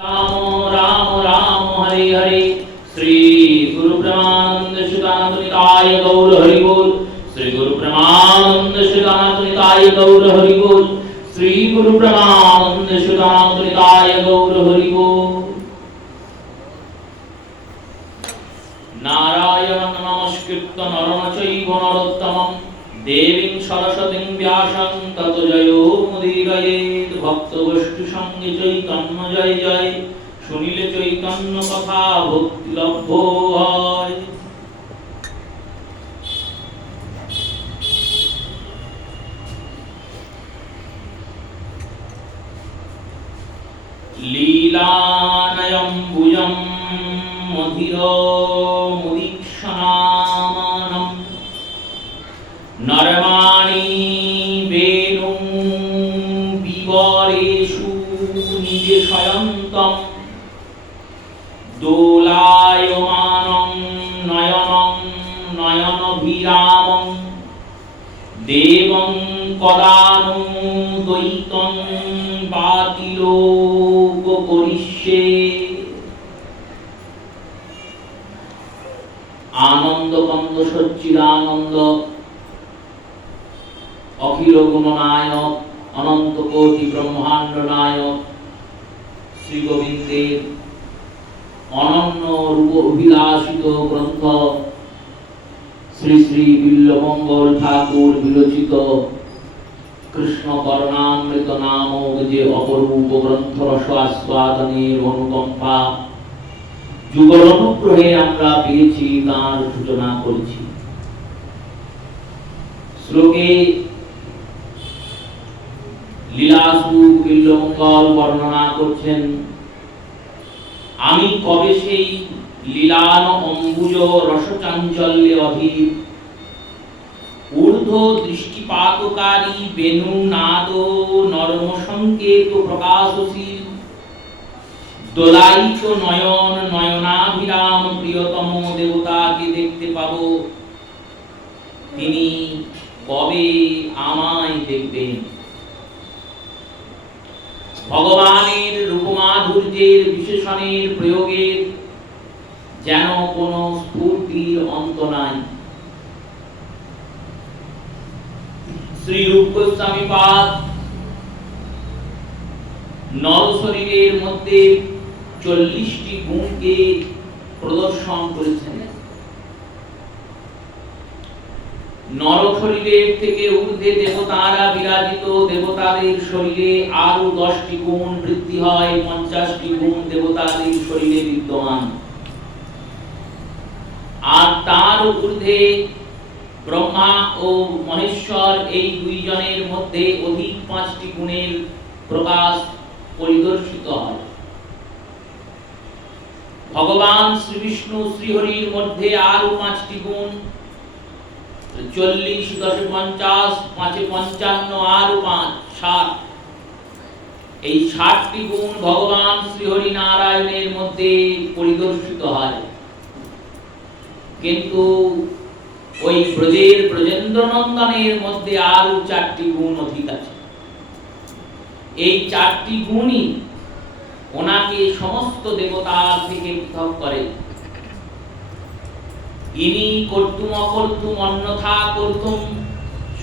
राम राम राम हरे हरे। श्री गुरु ब्रह्मानंद सुदानंद निताय गौर हरि बोल। श्री गुरु ब्रह्मानंद सुदानंद निताय गौर हरि बोल। श्री गुरु ब्रह्मानंद सुदानंद निताय गौर हरि बोल। नारायणं नमस्कृत्य नरं चैव नरोत्तमं देवीं सरस्वतीं व्यासं ततो जयो मुदीरयेत्। भक्तगोष्ठी संगे चैतन्य जय जय, শুনিলে চৈতন্য কথা ভক্তি লভ্য হয়। লীলানয়ম্বুজম মধির মুদীক্ষণামানম নরমাণি বেণু বিবরেষু নিবেশয়ন্তম দোলায়মানং নয়নং নয়নভিরামং দেবং কদানু দ্বৈতং বাতিলোক করিষ্যে। আনন্দ কন্দ সচ্চিদানন্দ অখিল গুণনায়ক অনন্ত কোটি ব্রহ্মাণ্ড নায়ক শ্রী গোবিন্দের অনন্য রূপ অভিলাষিত গ্রন্থ শ্রী শ্রী বিল্বমঙ্গল ঠাকুর বিরচিত কৃষ্ণ করণামৃত নামক যে অপরূপ গ্রন্থ রস আস্বাদনের অনুকম্পা যুগল অনুগ্রহে আমরা পেয়েছি, তার সূচনা করেছি। শ্লোকে লীলাস্বরূপ বিল্বমঙ্গল বর্ণনা করছেন। আমি কবে সেই লীলান অম্বুজ রসচাঞ্চল্যে অধীর, ঊর্ধ্ব দৃষ্টিপাতকারী বেণু নাদ নর্ম সংকেত প্রকাশশীল, দোলায়িত নয়ন নয়নাভিরাম প্রিয়তম দেবতাকে দেখতে পাব, তিনি কবে আমায় দেখবেন। ভগবানের রূপমাধুর্যের বিশেষণের প্রয়োগের যেন কোনো স্ফূর্তির অন্ত নাই। শ্রী রূপ গোস্বামী পাদ নর শরীরের মধ্যে 40টি গুণকে প্রদর্শন করেছেন। নর শরীরের থেকে ঊর্ধ্বে দেবতারা বিরাজিত, দেবতাদের শরীরে আরো 10টি গুণ বৃদ্ধি হয়, 50টি গুণ দেবতাদের শরীরে বিদ্যমান। আর তার ঊর্ধ্বে ব্রহ্মা ও মহেশ্বর, এই দুইজনের মধ্যে অধিক 5টি গুণের প্রকাশ পরিদর্শিত হয়। ভগবান শ্রী বিষ্ণু শ্রীহরির মধ্যে আরো 5টি গুণ, 40 10 50 5 55 আর 5 60। এই 60টি গুণ ভগবান শ্রীহরি নারায়ণের মধ্যে পরিদর্শিত হয়। কিন্তু ওই ব্রজের ব্রজেন্দ্র নন্দনের মধ্যে আরো 4টি গুণ অধিক আছে। এই 4টি গুণই ওনাকে সমস্ত দেবতার থেকে পৃথক করে। ইনি কর্তুম অকর্তুম অন্যথা কর্তুম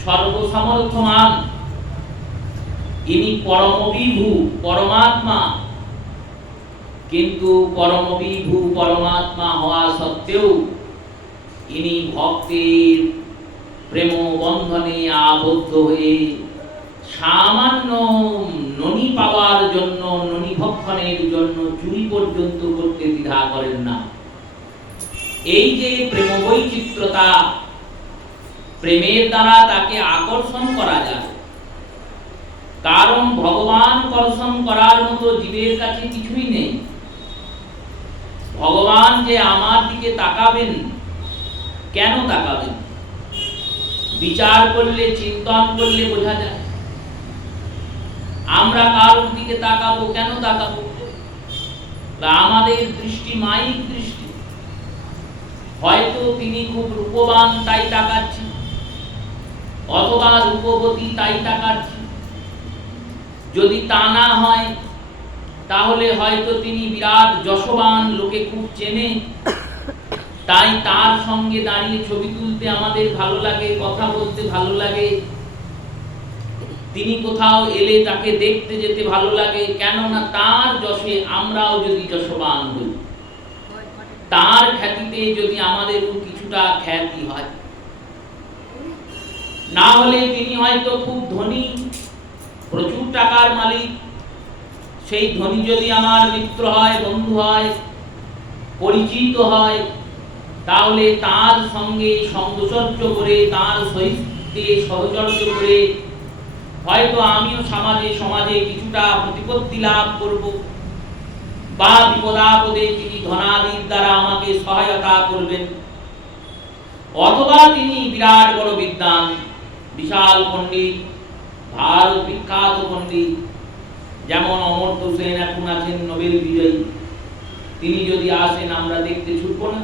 সর্বসমর্থমান, ইনি পরমবিভু পরমাত্মা। কিন্তু পরমবিভু পরমাত্মা হওয়া সত্ত্বেও ইনি ভক্তের প্রেম বন্ধনে আবদ্ধ হয়ে সামান্য ননি পাওয়ার জন্য, ননি ভক্ষণের জন্য চুরি পর্যন্ত করতে দ্বিধা করেন না। এই যে প্রেম বৈচিত্রতা, প্রেমের দ্বারা তাকে আকর্ষণ করা যায়। কারণ ভগবান আকর্ষণ করার মতো জীবের কাছে কিছুই নেই। ভগবান যে আমার দিকে তাকাবেন, কেন তাকাবেন? বিচার করলে, চিন্তন করলে বোঝা যায়। আমরা কারোর দিকে তাকাবো, কেন তাকাবো? আমাদের দৃষ্টি মায়িক দৃষ্টি। হয়তো তিনি খুব রূপবান তাই তাকাচ্ছি, অথবা রূপবতী তাই তাকাচ্ছি। যদি তা না হয় তাহলে হয়তো তিনি বিরাট যশবান, লোকে খুব চেনে, তাই তার সঙ্গে দাঁড়িয়ে ছবি তুলতে আমাদের ভালো লাগে, কথা বলতে ভালো লাগে। তিনি কোথাও এলে তাকে দেখতে যেতে ভালো লাগে, কেননা তার যশে আমরাও যদি যশবান হই, তার খ্যাতিতে যদি আমাদেরও কিছুটা খ্যাতি হয়। না হলে তিনি হয়তো খুব ধনী, প্রচুর টাকার মালিক, সেই ধনী যদি আমার মিত্র হয়, বন্ধু হয়, পরিচিত হয়, তাহলে তার সঙ্গে সঙ্গচর্য করে, তার সহিতে সহচর্য করে হয়তো আমিও সমাজে কিছুটা প্রতিপত্তি লাভ করব, বা বিপদাপদে তিনি ধনাদির দ্বারা আমাকে সহায়তা করবেন। অথবা তিনি বিরাট বড় বিদ্বান, বিশাল পণ্ডিত, ভারত বিখ্যাত পণ্ডিত, যেমন অমর্ত্য সেন এখন আছেন নোবেল বিজয়ী, তিনি যদি আসেন আমরা দেখতে ছুটব না?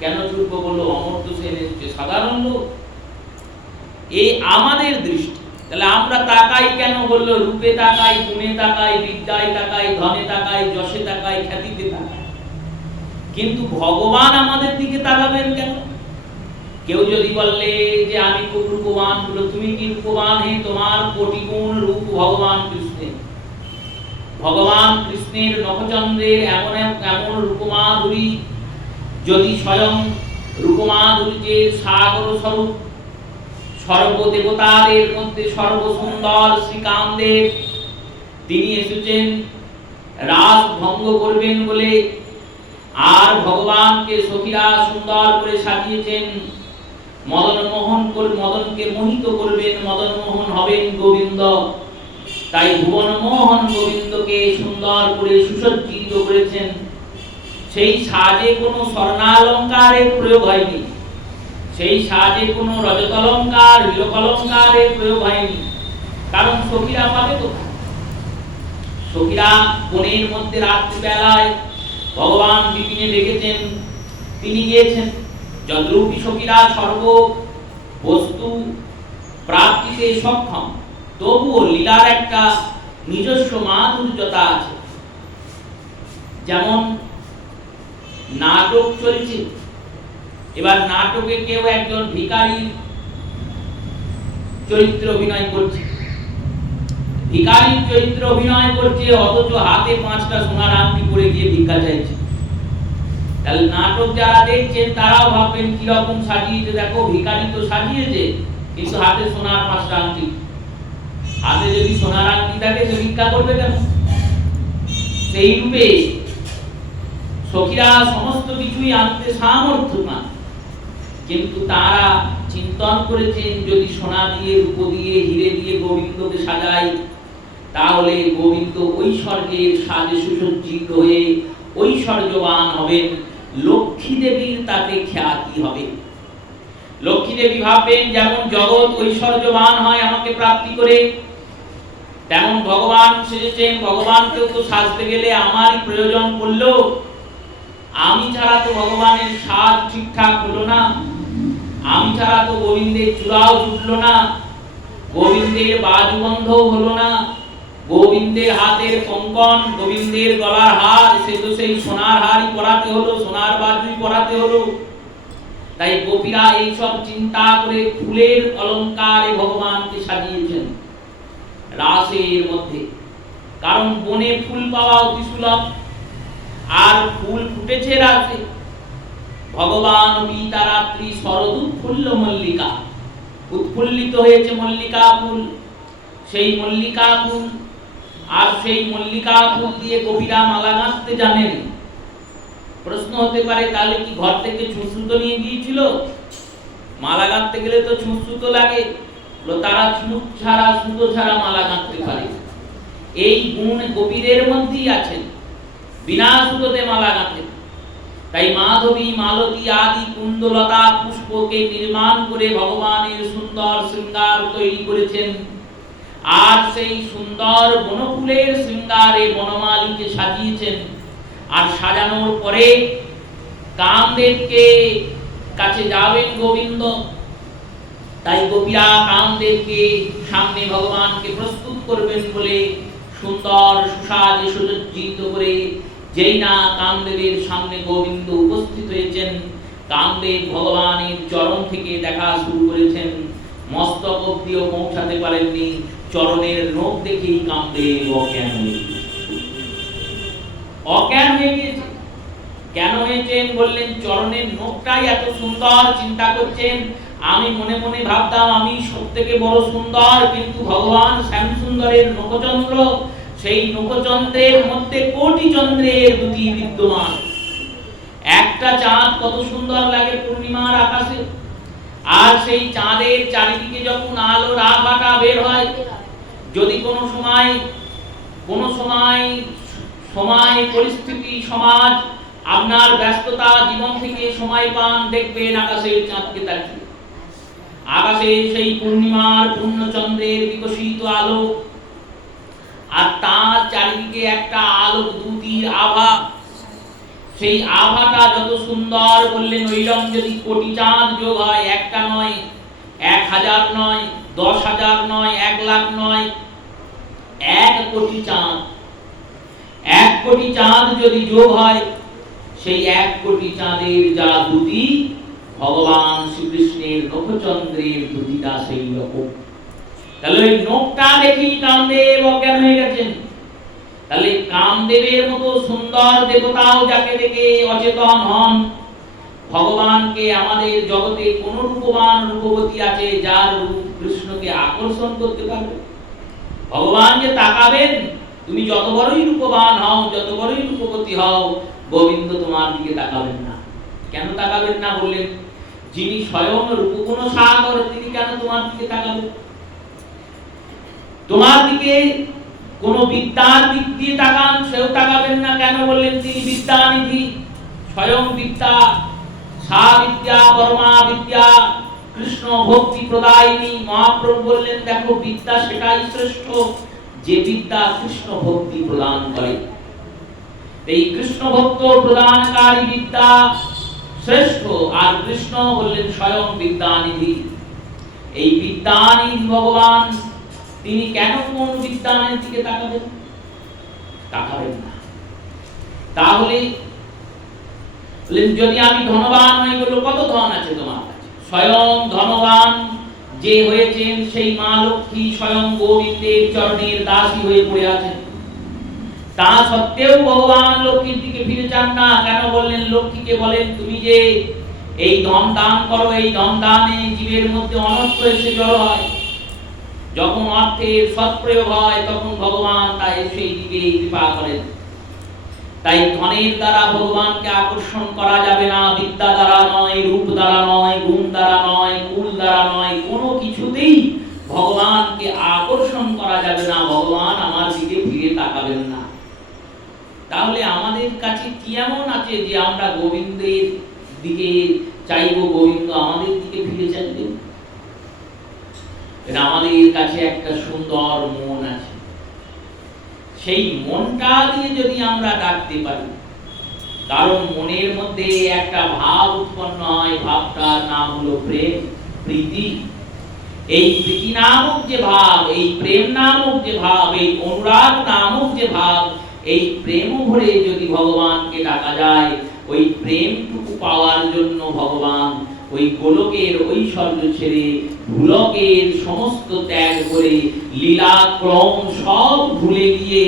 কেন ছুটব বললো? অমর্ত্য সেনের যে সাধারণ লোক, এই আমাদের দৃষ্টি। তাহলে আমরা তাকাই কেন বললো? রূপে তাকাই, গুণে তাকাই, বিদ্যায় তাকাই, ধনে তাকাই, যশে তাকাই, খ্যাতিতে তাকাই, কিন্তু ভগবান আমাদের দিকে তাকাবেন কেন? কেউ যদি বললে যে আমি খুব রূপবান, বললো তুমি কি রূপবান? হে, তোমার কোটি গুণ রূপ ভগবান কৃষ্ণের। ভগবান কৃষ্ণের নখচন্দ্রের এমন এমন রূপমাধুরী, যদি স্বয়ং রূপমাধুরী যে সাগর স্বরূপ, সর্বদেবতাদের মধ্যে সর্বসুন্দর শ্রীকামদেব, তিনি এসেছেন রাস ভঙ্গ করবেন বলে, আর ভগবানকে সখীরা সুন্দর করে সাজিয়েছেন, মদনকে মোহিত করবেন, মদন মোহন হবেন গোবিন্দ। তাই ভুবন মোহন গোবিন্দকে সুন্দর করে সুসজ্জিত করেছেন। সেই সাজে কোনো স্বর্ণালঙ্কারের প্রয়োগ হয়নি, সেই সাজে কোনো রজতালঙ্কার, হীরকালঙ্কারের প্রয়োগ হয়নি, কারণ সখীরা পাবে কোথায়? সখীরা বনের মধ্যে রাত্রিবেলায় ভগবান বিপিনে ডেকেছেন, তিনি গিয়েছেন। যদ্রূপী সখীরা সর্ব বস্তু প্রাপ্তিতে সক্ষম, তবুও লীলার একটা নিজস্ব মাধুর্যতা আছে। যেমন নাটক চলছে, এবার নাটকে কেউ একজন ভিখারি চরিত্র অভিনয় করছে, ভিখারির চরিত্র অভিনয় করছে, অথচ হাতে 5টা সোনার আংটি পরে গিয়ে ভিক্ষা চাইছে। তাহলে নাটক যারা দেখছেন তারাও ভাববেন কিরকম সাজিয়েছে, দেখো ভিখারি তো সাজিয়েছে, কিন্তু হাতে সোনার 5টা আংটি। হাতে যদি সোনার আংটি থাকে সে ভিক্ষা করবে কেন? সেই রূপে সখীরা সমস্ত কিছুই আনতে সামর্থ্যবান, কিন্তু তারা চিন্তন করেছেন যদি সোনা দিয়ে, রূপো দিয়ে, হিরে দিয়ে গোবিন্দকে সাজাই, তাহলে গোবিন্দ ঐশ্বর্যের সাজে সুসজ্জিত হয়ে ঐশ্বর্যবান হবেন, লক্ষ্মী দেবীর তাতে খ্যাতি হবে। লক্ষ্মী দেবী ভাববেন যেমন জগৎ ঐশ্বর্যবান হয় আমাকে প্রাপ্তি করে, তেমন ভগবান সেজেছেন, ভগবানকেও তো সাজতে গেলে আমারই প্রয়োজন পড়লো, আমি ছাড়া তো ভগবানের সাজ ঠিকঠাক হলো না, আমি ছাড়া তো গোবিন্দের চূড়াও জুটলো না, গোবিন্দের বাজুবন্ধও হলো না, গোবিন্দের হাতের কঙ্কন, গোবিন্দের গলার হার, সে তো সেই সোনার হারই পরাতে হলো, সোনার বাজুই পরাতে হলো। তাই গোপীরা এইসব চিন্তা করে ফুলের অলঙ্কারে ভগবানকে সাজিয়েছেন রাসের মধ্যে, কারণ বনে ফুল পাওয়া অতি সুলভ, আর ফুল ফুটেছে রাতে। ভগবান পিতারাত্রি শরদুৎফুল্ল মল্লিকা, উৎফুল্লিত হয়েছে মল্লিকা ফুল, সেই মল্লিকা ফুল, আর সেই মল্লিকা ফুল দিয়ে কবিরা মালা গাঁথতে জানেন। প্রশ্ন হতে পারে তাহলে কি ঘর থেকে ছুঁচসুতো নিয়ে গিয়েছিল? মালা গাঁথতে গেলে তো ছুঁচসুতো লাগে, তারা ছুঁচ ছাড়া, সুতো ছাড়া মালা গাঁথতে পারে। এই গুণ কবিদের মধ্যেই আছেন, বিনা সুতোতে মালা গাঁথেন। তাই মাধবী, মালতী আদি কুণ্ডলতা পুষ্পকে নির্মাণ করে ভগবানের সুন্দর শৃঙ্গার তৈরি করেছেন, আর সেই সুন্দর বনফুলের শৃঙ্গারে বনমালীকে সাজিয়েছেন। আর সাজানোর পরে কামদেবকে কাছে যাবেন গোবিন্দ, তাই গোপীরা কামদেবকে সামনে ভগবানকে প্রস্তুত করবেন বলে সুন্দর সুসাজে সুসজ্জিত করে যেই না কামদেবের সামনে গোবিন্দ উপস্থিত হয়েছেন, কামদেব ভগবানের চরণ থেকে দেখা শুরু করেছেন, মস্তক অব্দিও পৌঁছাতে পারেননি, চরণের নখ দেখেই কামদেব অজ্ঞান হয়ে গেছে। কেন হয়েছেন বললেন, চরণের নখটাই এত সুন্দর। চিন্তা করছেন, আমি মনে মনে ভাবতাম আমি সবথেকে বড় সুন্দর, কিন্তু ভগবান শ্যাম সুন্দরের নখচন্দ্র, সেই নখচন্দ্রের মধ্যে কোটি চন্দ্রের দুটি বিদ্যমান। একটা চাঁদ কত সুন্দর লাগে পূর্ণিমার আকাশে, আর সেই চাঁদের চারিদিকে যখন আলোর আভাটা বের হয়, যদি কোনো সময় পরিস্থিতি সমাজ আপনার ব্যস্ততা জীবন থেকে সময় পান, দেখবেন আকাশের চাঁদকে তাকিয়ে, আকাশে সেই পূর্ণিমার পূর্ণচন্দ্রের বিকশিত আলো, আর তার চারিদিকে একটা আলোক দুটির আভা। সেই আভাটা যত সুন্দর বললেন, ওইরকম যদি কোটি চাঁদ যোগ হয়, একটা নয়, 1000 নয়, 10,000 নয়, 1 লাখ নয়, 1 কোটি চাঁদ, 1 কোটি চাঁদ যদি যোগ হয়, সেই 1 কোটি চাঁদের যা দুটি, ভগবান শ্রীকৃষ্ণের নখচন্দ্রের দুটিটা সেই রকম। তাহলে ওই নখটা দেখি কামদেব অজ্ঞান হয়ে গেছেন। তাহলে কামদেবের মতো সুন্দর দেবতাও যাকে দেখে অচেতন হন, ভগবানকে আমাদের জগতে কোন রূপবান রূপবতী আছে যার রূপ কৃষ্ণকে আকর্ষণ করতে পারবে? ভগবান যে তাকাবেন, তুমি যত বড়ই রূপবান হও, যত বড়ই রূপবতী হও, গোবিন্দ তোমার দিকে তাকাবেন না। কেন তাকাবেন না বললেন? যিনি স্বয়ং রূপগুণ সাগর, তিনি কেন তোমার দিকে তাকাবেন? তোমার দিকে কোন বিদ্যার দিক দিয়ে তাকান, সেও তাকাবেন না। কেন বললেন? তিনি বিদ্যানিধি, স্বয়ং বিদ্যা, সা বিদ্যা পরমা বিদ্যা, কৃষ্ণ ভক্তি প্রদায়িনী। মহাপ্রভু বললেন, দেখো বিদ্যা সেটাই শ্রেষ্ঠ যে বিদ্যা কৃষ্ণ ভক্তি প্রদান করে। এই কৃষ্ণ ভক্ত প্রদানকারী বিদ্যা শ্রেষ্ঠ, আর কৃষ্ণ বললেন স্বয়ং বিদ্যানিধি। এই বিদ্যানিধি ভগবান, তিনি কেন কোন বিদ্যানের দিকে তাকাবেন? তাকাবেন না। তাহলে যদি আমি ধনবান হই, বললো কত ধন আছে তোমার কাছে? স্বয়ং ধনবান যে হয়েছেন সেই মা লক্ষ্মী স্বয়ং গোবিন্দের চরণের দাসী হয়ে পড়ে আছেন। তা সত্ত্বেও ভগবান লক্ষ্মীর দিকে ফিরে চান না। কেন বললেন? লক্ষ্মীকে বলেন, তুমি যে এই ধন দান করো, এই ধন দানে জীবের মধ্যে অনর্থ এসে জড়ো হয়। যখন অর্থের সৎপ্রয়োগ হয়, তখন ভগবান তাই সেই দিকে কৃপা করেন। তাই ধনের দ্বারা ভগবানকে আকর্ষণ করা যাবে না, বিদ্যা দ্বারা নয়, রূপ দ্বারা নয়, গুণ দ্বারা নয়, কুল দ্বারা নয়, কোনো কিছুতেই ভগবানকে আকর্ষণ করা যাবে না। ভগবান আমার দিকে ফিরে তাকাবেন না। তাহলে আমাদের কাছে কি এমন আছে যে আমরা গোবিন্দের দিকে চাইবো, গোবিন্দ আমাদের দিকে ফিরে চাইবেন? আমাদের কাছে একটা সুন্দর মন আছে, সেই মনটা দিয়ে যদি আমরা ডাকতে পারি, কারণ মনের মধ্যে একটা ভাব উৎপন্ন হয়, ভাবটার নাম হলো প্রেম, প্রীতি। এই প্রীতি নামক যে ভাব, এই প্রেম নামক যে ভাব, এই অনুরাগ নামক যে ভাব, এই প্রেম ভরে যদি ভগবানকে ডাকা যায়, ওই প্রেমটুকু পাওয়ার জন্য ভগবান ওই গোলকের ঐশ্বর্য ছেড়ে ভুলকের সমস্ত ত্যাগ করে লীলা ক্রম সব ভুলে গিয়ে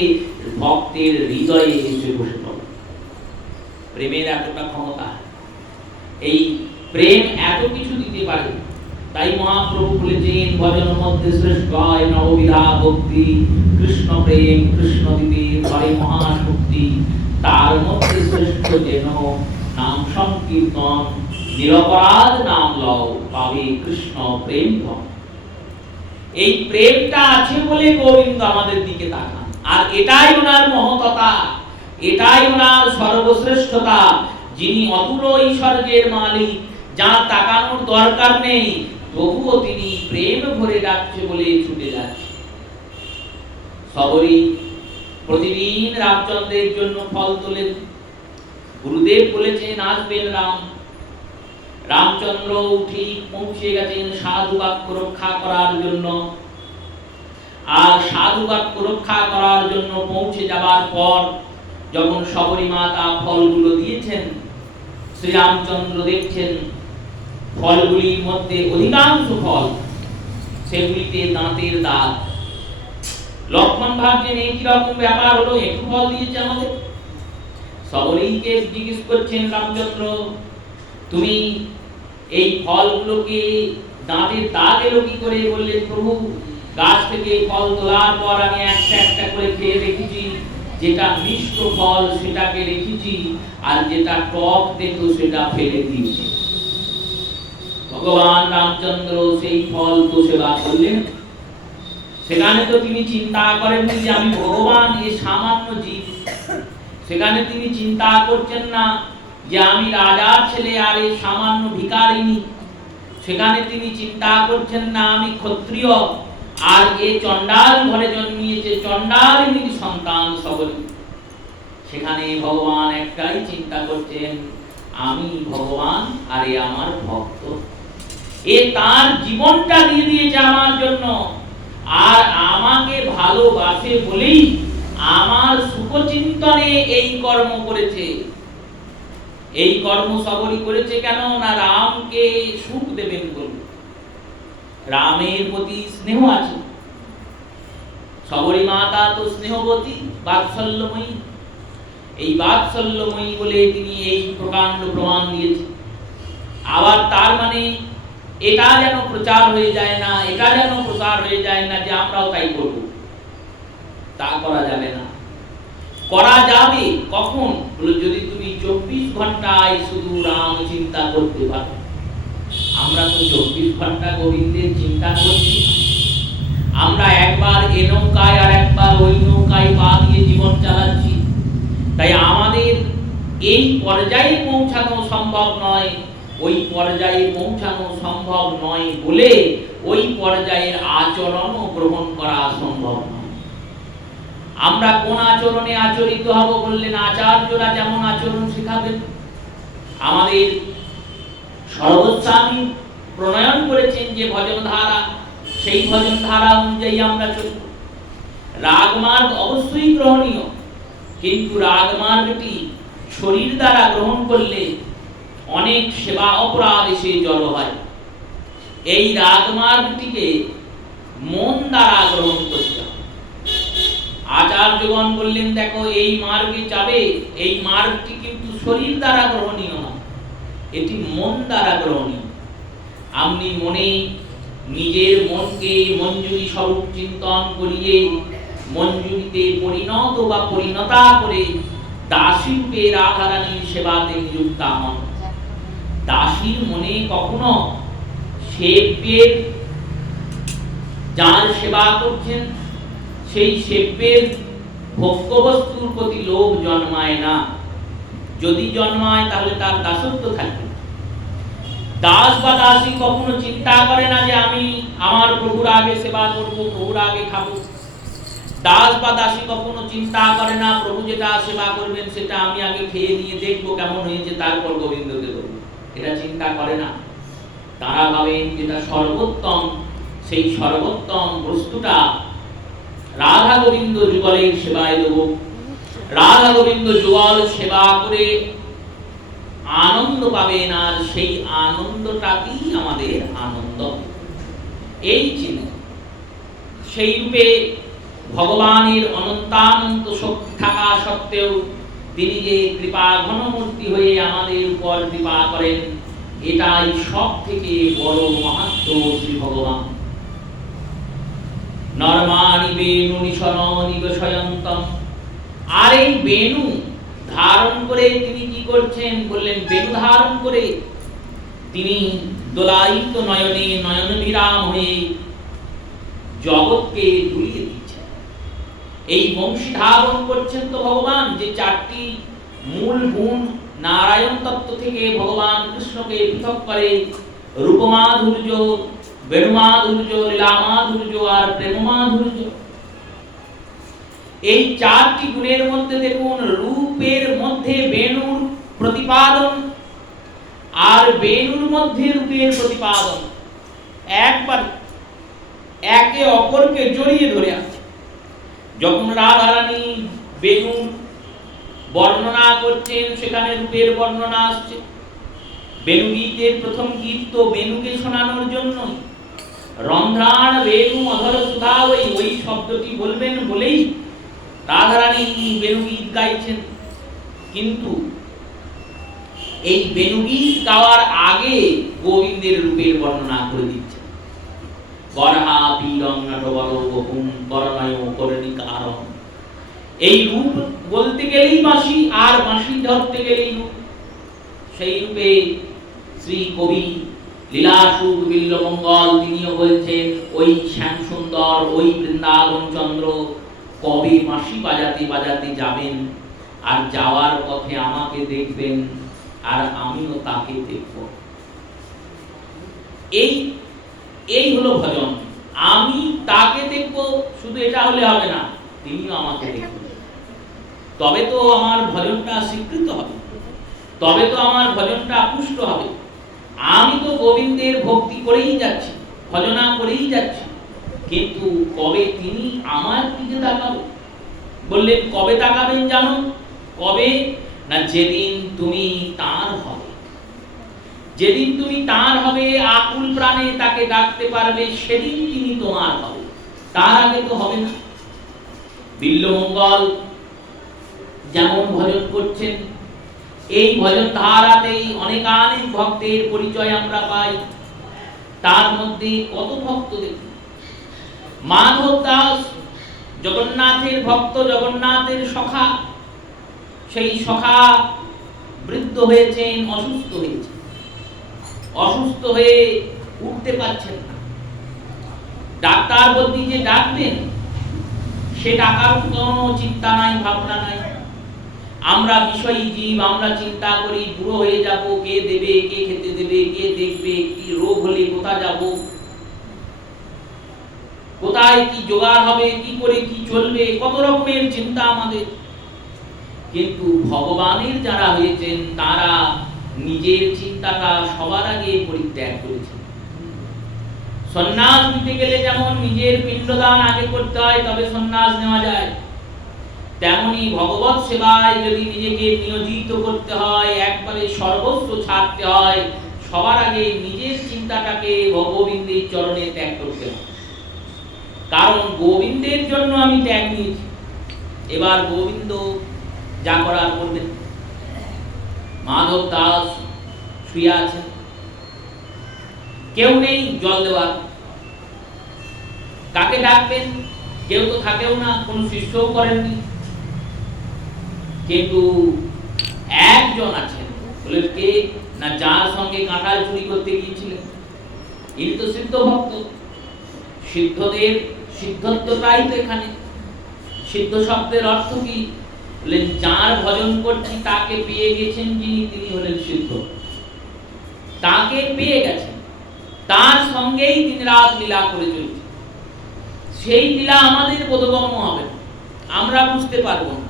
ভক্তের হৃদয়ে এসে বসে পড়ে। প্রেমের এতটা ক্ষমতা, এই প্রেম এত কিছু দিতে পারে। তাই মহাপ্রভু বলেছেন, ভজন মধ্যে শ্রেষ্ঠ হয় নববিধা ভক্তি, কৃষ্ণ প্রেম কৃষ্ণ দিতে পারে মহাশক্তি। তার মধ্যে শ্রেষ্ঠ যেন নাম সংকীর্তন, নিরপরাধ নাম লও, পাবে কৃষ্ণ প্রেম ধন। এই প্রেমটা আছে বলে গোবিন্দ আমাদের দিকে তাকান, আর এটাই ওনার মহত্তা, এটাই ওনার সর্বশ্রেষ্ঠতা। যিনি অতুল ঐশ্বর্যের মালিক, যার তাকানোর দরকার নেই, তবুও তিনি প্রেম ভরে ডাকছে বলে ছুটে যাচ্ছে। সবরই প্রতিদিন রামচন্দ্রের জন্য ফল তোলেন। গুরুদেব বলেছেন আসবেন রাম। রামচন্দ্র উঠে পৌঁছে গেছেন সাধু বাক্য রক্ষা করার জন্য। আর সাধুবাক্য রক্ষা করার জন্য পৌঁছে যাবার পর যখন শবরী মাতা ফলগুলো দিয়েছেন, শ্রীরামচন্দ্র দেখছেন ফলগুলির মধ্যে অধিকাংশ ফল সেগুলিতে দাঁতের দাগ। লক্ষ্মণ ভাবছেন এই কি রকম ব্যাপার হলো, একটু ফল দিয়েছে আমাদের। শবরীকে জিজ্ঞেস করছেন রামচন্দ্র, তুমি এই ফলগুলোকে দাঁতের দাগ এলো কি করে? বললেন প্রভু, গাছ থেকে ফল তোলার পর আমি একটা একটা করে খেয়ে দেখেছি, যেটা মিষ্ট ফল সেটাকে রেখেছি, আর যেটা টক দেখো সেটা ফেলে দিয়েছি। ভগবান রামচন্দ্র সেই ফল তো সেবা করলেন। সেখানে তো তিনি চিন্তা করেন যে আমি ভগবান, এ সামান্য জীব। সেখানে তিনি চিন্তা করছেন না যে আমি রাজার ছেলে আর এই সামান্য ভিখারিনী। সেখানে তিনি চিন্তা করছেন না আমি ক্ষত্রিয় আর এ চণ্ডাল ঘরে জন্মিয়েছে, চণ্ডালিনীর সন্তান শবরী। সেখানে ভগবান একটাই চিন্তা করছেন, আমি ভগবান আর এ আমার ভক্ত। এ তার জীবনটা দিয়ে দিয়েছে আমার জন্য, আর আমাকে ভালোবাসে বলেই আমার সুখচিন্তনে এই কর্ম করেছে। এই কর্ম শবরী করেছে কেন না রামকে সুখ দেবেন বলে। রামের প্রতি স্নেহ আছে। শবরী মাতা তো স্নেহবতী, বাৎসল্যময়ী। এই বাৎসল্যময়ী বলে তিনি এই প্রকাণ্ড প্রমাণ দিয়েছেন। আবার তার মানে এটা যেন প্রচার হয়ে যায় না, এটা যেন প্রচার হয়ে যায় না যে আমরাও তাই করব। তা করা যাবে না। করা যাবে কখন? বলে যদি তুমি 24 ঘন্টায় শুধু রাম চিন্তা করতে পারো। আমরা তো 24 ঘন্টা গোবিন্দের চিন্তা করছি। আমরা একবার এ নৌকায় আর একবার ওই নৌকায় পা দিয়ে জীবন চালাচ্ছি। তাই আমাদের এই পর্যায়ে পৌঁছানো সম্ভব নয়। ওই পর্যায়ে পৌঁছানো সম্ভব নয় বলে ওই পর্যায়ের আচরণও গ্রহণ করা সম্ভব নয়। আমরা কোন আচরণে আচরিত হব বললেন আচার্যরা যেমন আচরণ শেখাবেন। আমাদের সর্বস্বামী প্রণয়ন করেছেন যে ভজন ধারা, সেই ভজন ধারা অনুযায়ী আমরা চলব। রাগমার্গ অবশ্যই গ্রহণীয়, কিন্তু রাগমার্গটি শরীর দ্বারা গ্রহণ করলে অনেক সেবা অপরাধ এসে জড়ো হয়। এই রাগমার্গটিকে মন দ্বারা গ্রহণ করতে হবে। আচার্যগণ বললেন দেখো এই মার্গে যাবে, এই মার্গটি কিন্তু শরীর দ্বারা গ্রহণীয় না, এটি মন দ্বারা গ্রহণীয়। আপনি মনে নিজের মনকে মঞ্জুরি স্বরূপ চিন্তন করিয়ে মঞ্জুরিতে পরিণত বা পরিণতা করে দাসীরূপে রাধারানীর সেবাতে নিযুক্ত হন। দাসীর মনে কখনো সেব্যের, যার সেবা করছেন সেই সেব্যের ভোগ্যবস্তুর প্রতি লোভ জন্মায় না। যদি জন্মায় তাহলে তার দাসত্ব থাকবে। দাস বা দাসী কখনো চিন্তা করে না যে আমি আমার প্রভুর আগে সেবা করব, প্রভুর আগে খাবো। দাস বা দাসী কখনো চিন্তা করে না প্রভু যেটা সেবা করবেন সেটা আমি আগে খেয়ে নিয়ে দেখবো কেমন হয়েছে, তারপর গোবিন্দকে দেবো। এটা চিন্তা করে না। তারা ভাবেন যেটা সর্বোত্তম, সেই সর্বোত্তম বস্তুটা রাধা গোবিন্দ যুগলের সেবায় দেব। রাধা গোবিন্দ যুগল সেবা করে আনন্দ পাবেন, আর সেই আনন্দটাই আমাদের আনন্দ। এই চিন্তা সেই রূপে ভগবানের অনন্তানন্ত শক্তি থাকা সত্ত্বেও তিনি যে কৃপা ঘনমূর্তি হয়ে আমাদের উপর কৃপা করেন, এটাই সব থেকে বড় মাহাত্ম্য শ্রী ভগবান। নর্মাণি বেণু নিশরণি বিষয়ন্তম। আর এই বেণু ধারণ করে তিনি কি করছেন বললেন, বেণু ধারণ করে তিনি দোলায়িত নয়নে নয়ন বিরাম হয়ে জগৎকে দুলিয়ে দিচ্ছেন। এই বংশী ধারণ করছেন তো ভগবান, যে চারটি মূল গুণ নারায়ণ তত্ত্ব থেকে ভগবান কৃষ্ণকে পৃথক করে, রূপমাধুর্য, বেণুমাধুর্য, লীলামাধুর্য আর প্রেমমাধুর্য। এই চারটি গুণের মধ্যে দেখুন রূপের মধ্যে বেণুর প্রতিপাদন, আর বেণুর মধ্যে রূপের প্রতিপাদন। একবার একে অপরকে জড়িয়ে ধরে আছে। যখন রাধারানী বেণুর বর্ণনা করছেন, সেখানে রূপের বর্ণনা আসছে। বেণু গীতের প্রথম গীত তো বেণুকে শোনানোর জন্যই। রন্ধ্রাণ বেণু অধর সুধা, ওই শব্দটি বলবেন বলেই রাধারানী বেণু গীত গাইছেন। কিন্তু এই বেণু গীত গাওয়ার আগে গোবিন্দের রূপের বর্ণনা করে দিচ্ছেন। বরহা পীরং নটবর বহুম বরণয় করণিকারম। এই রূপ বলতে গেলেই বাঁশি, আর বাঁশি ধরতে গেলেই রূপ। সেই রূপে শ্রী কবি লীলাসুখ বিল্লমঙ্গল তিনিও বলছেন, ওই শ্যাম সুন্দর, ওই বৃন্দাবন চন্দ্র কবে বাঁশি বাজাতে বাজাতে যাবেন, আর যাওয়ার পথে আমাকে দেখবেন আর আমিও তাকে দেখব। এই হলো ভজন। আমি তাকে দেখব, শুধু এটা হলে হবে না, তিনিও আমাকে দেখবেন। তবে তো আমার ভজনটা স্বীকৃত হবে, তবে তো আমার ভজনটা পুষ্ট হবে। আমি তো গোবিন্দের ভক্তি করেই যাচ্ছি, ভজনা করেই যাচ্ছি, কিন্তু কবে তিনি আমার দিকে তাকাবেন? বললেন কবে তাকাবেন জানো? কবে না, যেদিন তুমি তার হবে। যেদিন তুমি তার হবে, আকুল প্রাণে তাকে ডাকতে পারবে, সেদিন তিনি তোমার হবে, তার আগে তো হবে না। বিল্লমঙ্গল যেমন ভজন করছেন, এই ভজন ধারাতেই অনেকানেক ভক্তের পরিচয় আমরা পাই। তার মধ্যে কত ভক্ত দেখি। মাধব দাস জগন্নাথের ভক্ত, জগন্নাথের সখা। সেই সখা বৃদ্ধ হয়েছেন, অসুস্থ হয়েছে, অসুস্থ হয়ে উঠতে পারছেন না। ডাক্তার বলতে যে ডাকবেন, সে ডাকার কোনো চিন্তা নাই, ভাবনা নাই। আমরা বিষয়ী জীব, আমরা চিন্তা করি বুড়ো হয়ে যাব, কে দেবে, কে খেতে দেবে, কে দেখবে, কি রোগ হলে কোথায় যাব, কোথায় কি জোগাড় হবে, কি করে কি চলবে, কত রকমের চিন্তা আমাদের। কিন্তু ভগবানের যারা হয়েছেন, তারা নিজের চিন্তাটা সবার আগে পরিত্যাগ করেছেন। সন্ন্যাস নিতে গেলে যেমন নিজের পিণ্ডদান আগে করতে হয়, তবে সন্ন্যাস নেওয়া যায়, তেমনি ভগবত সেবায় যদি নিজেকে নিয়োজিত করতে হয়, একবারে সর্বস্ব ছাড়তে হয়, সবার আগে নিজের চিন্তাটাকে গোবিন্দের চরণে ত্যাগ করতে হয়। কারণ গোবিন্দের জন্য আমি ত্যাগ নিয়েছি, এবার গোবিন্দ যা করার করবেন। মাধব দাস শুয়ে আছেন, কেউ নেই জল দেওয়ার, কাকে ডাকবেন? কেউ তো থাকেও না, কোন শিষ্যও করেননি। কিন্তু একজন আছেন, বলে কে না, যার সঙ্গে কাঁঠাল চুরি করতে গিয়েছিলেন। ইনি তো সিদ্ধ ভক্ত, সিদ্ধদের সিদ্ধত্বটাই তো এখানে। সিদ্ধ শব্দের অর্থ কি? বলেন যার ভজন করছি তাকে পেয়ে গেছেন যিনি, তিনি হলেন সিদ্ধ। তাকে পেয়ে গেছেন, তার সঙ্গেই দিন রাত লীলা করে চলছে। সেই লীলা আমাদের বোধগম্য হবে না, আমরা বুঝতে পারবো না,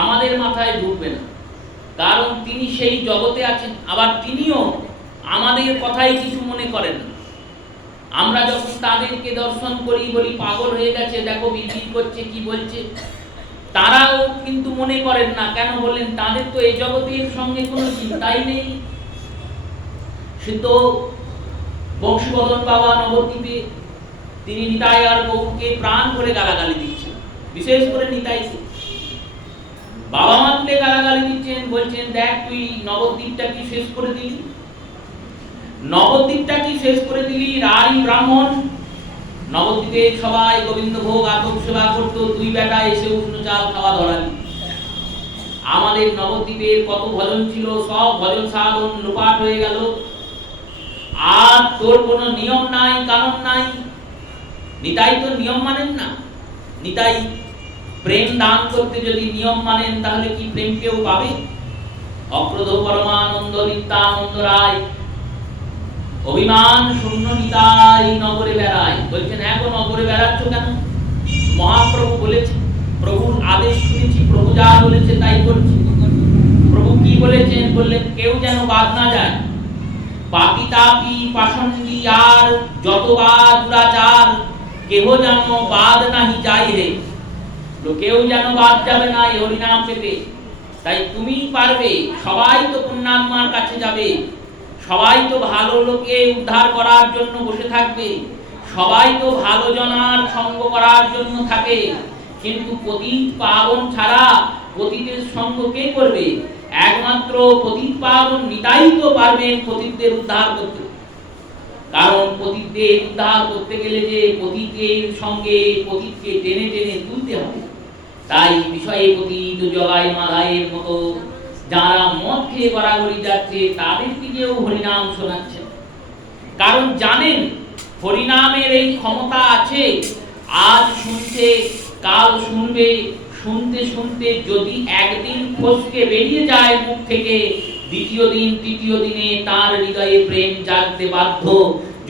আমাদের মাথায় ঢুকবে না, কারণ তিনি সেই জগতে আছেন। আবার তিনিও আমাদের কথাই কিছু মনে করেন না। আমরা যখন তাদেরকে দর্শন করি, বলি পাগল হয়ে গেছে, দেখো বিড়বিড় করছে, কি বলছে, তারাও কিন্তু মনে করেন না। কেন বললেন? তাদের তো এই জগতের সঙ্গে কোনো চিন্তাই নেই। সিদ্ধ বংশীবদন বাবা নবদ্বীপে তিনি নিতাই আর গৌরকে প্রাণ করে গালাগালি দিচ্ছেন, বিশেষ করে নিতাইকে বাবা মাতলে গালাগালি দিচ্ছেন, বলছেন দেখ তুই নবদ্বীপটা কি শেষ করে দিলি, নবদ্বীপটা কি শেষ করে দিলি। রাই ব্রাহ্মণ, নবদ্বীপে সবাই গোবিন্দ ভোগ আতপ সেবা করতো, তুই বেটা এসে উষ্ণ চাল খাওয়া ধরালি। আমাদের নবদ্বীপের কত ভজন ছিল, সব ভজন সাধন লোপাট হয়ে গেল। আর তোর কোনো নিয়ম নাই, কানুন নাই। নিতাই তো নিয়ম মানেন না। নিতাই প্রেম দান করতে যদি নিয়ম মানেন, তাহলে কি প্রেম কেউ পাবে? অক্রোধ পরমানন্দ নিত্যানন্দ রায় অভিমান শূন্য নিতাই নগরে বেড়ায়। বলছেন এখন নগরে বেড়াচ্ছ কেন? মহাপ্রভু বলেছেন, প্রভুর আদেশ শুনেছি, প্রভু যা বলেছে তাই করছি। প্রভু কি বলেছেন? বললেন কেউ যেন বাদ না যায়। পাপী তাপী পাষণ্ডী আর যতবার দুরাচার কেহ যেন বাদ নাহি যাই হে, কেউ যেন বাদ যাবে না এই হরিনাম পেতে। তাই তুমি পারবে, সবাই তো পুণ্যাত্মার কাছে যাবে, সবাই তো ভালো লোকে উদ্ধার করার জন্য বসে থাকবে, সবাই তো ভালো জনার সঙ্গ করার জন্য থাকে, কিন্তু পতিত পাবন ছাড়া পতিতের সঙ্গ কে করবে? একমাত্র পতিত পাবন নিতাই তো পারবেন পতিতদের উদ্ধার করতে। কারণ পতিতদের উদ্ধার করতে গেলে যে পতিতের সঙ্গে পতিতকে টেনে টেনে তুলতে হবে। তাই বিষয়ে পতিত জগাই মাধায়ের মতো যারা মদ খেয়ে গড়াগড়ি যাচ্ছে তাদেরকে যেও হরিনাম শোনাচ্ছেন, কারণ জানেন হরিনামের এই ক্ষমতা আছে। আজ শুনছে, কাল শুনবে, শুনতে শুনতে যদি একদিন ফসকে বেরিয়ে যায় মুখ থেকে, দ্বিতীয় দিন তৃতীয় দিনে তার হৃদয়ে প্রেম জাগতে বাধ্য।